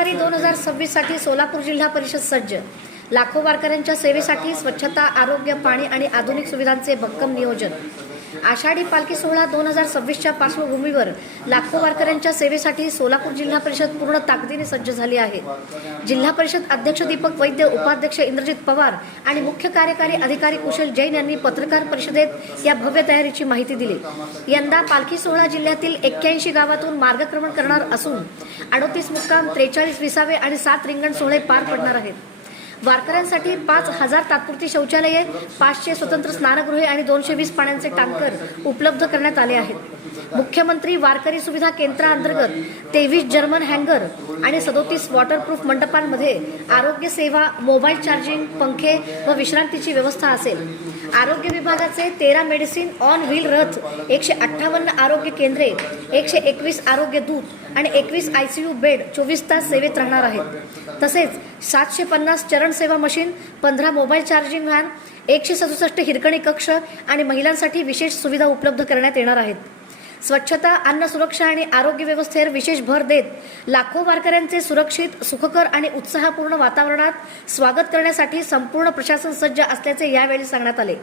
वारी 2026 साठी सोलापूर जिल्हा परिषद सज्ज। लाखो वारकऱ्यांच्या सेवेसाठी स्वच्छता, आरोग्य, पाणी आणि आधुनिक सुविधांचे भक्कम नियोजन। आषाढी पालखी सोहळा 2026च्या पार्श्वभूमीवर लाखो वारकऱ्यांच्या सेवेसाठी सोलापूर जिल्हा परिषद पूर्ण ताकदीने सज्ज झाली आहे। जिल्हा परिषद अध्यक्ष दीपक वैद्य, उपाध्यक्ष इंद्रजित पवार आणि मुख्य कार्यकारी अधिकारी कुशल जैन यांनी पत्रकार परिषदेत या भव्य तयारीची माहिती दिली। यंदा पालखी सोहळा जिल्ह्यातील 81 गावातून मार्गक्रमण करणार असून 38 मुक्काम, 43 विसावे आणि 7 रिंगण सोहळे पार पडणार आहेत। वारकऱ्यांसाठी 5000 तात्पुरती शौचालये, 500 स्वतंत्र स्नानगृहे आणि 220 पाण्याचे टँकर उपलब्ध करण्यात आले आहेत। मुख्यमंत्री वारकरी सुविधा केंद्रांतर्गत 23 जर्मन हँगर आणि 37 वॉटरप्रूफ मंडपांमध्ये आरोग्य सेवा, मोबाईल चार्जिंग, पंखे व विश्रांतीची व्यवस्था असेल। आरोग्य विभागाचे 13 मेडिसिन ऑन व्हील रथ, 158 आरोग्य केंद्रे, 121 आरोग्य दूत आणि 21 ICU बेड 24 तास सेवेत राहणार आहेत। तसेच 750 चरण सेवा machine, 15 mobile charging van, 167 Hirkani कक्ष आणि महिलांसाठी विशेष सुविधा उपलब्ध करण्यात येणार आहेत। स्वच्छता, अन्न सुरक्षा आणि आरोग्य व्यवस्थेवर विशेष भर देत लाखो वारकऱ्यांचे सुरक्षित, सुखकर आणि उत्साहपूर्ण वातावरणात स्वागत करण्यासाठी संपूर्ण प्रशासन सज्ज असल्याचे यावेळी सांगण्यात आले।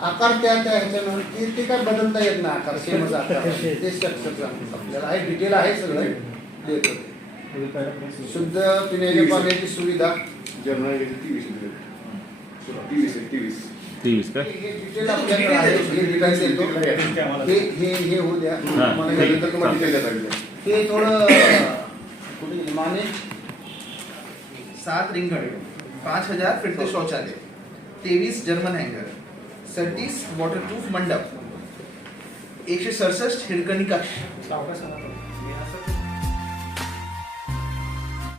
आकार त्या ह्याच्यानं ते काय बदलता येत नाही। आकार सेमच आकार ते स्ट्रक्चर आपल्याला आहे, डिटेल आहे, सगळं देतो। शुद्ध पिण्याच्या पाण्याची सुविधा, जर्नल 23 का हे डिटेल आपल्याकडे आहे। हे डिटेल्स येतो, हे होऊ द्या, मला तुम्हाला डिटेल द्या। हे थोडं कुठे माने 7 रिंगण, 5000 फिरते शौचालय, 23 जर्मन हँगर, 37 वॉटरप्रूफ मंडप, 167 हिरकणी कक्ष,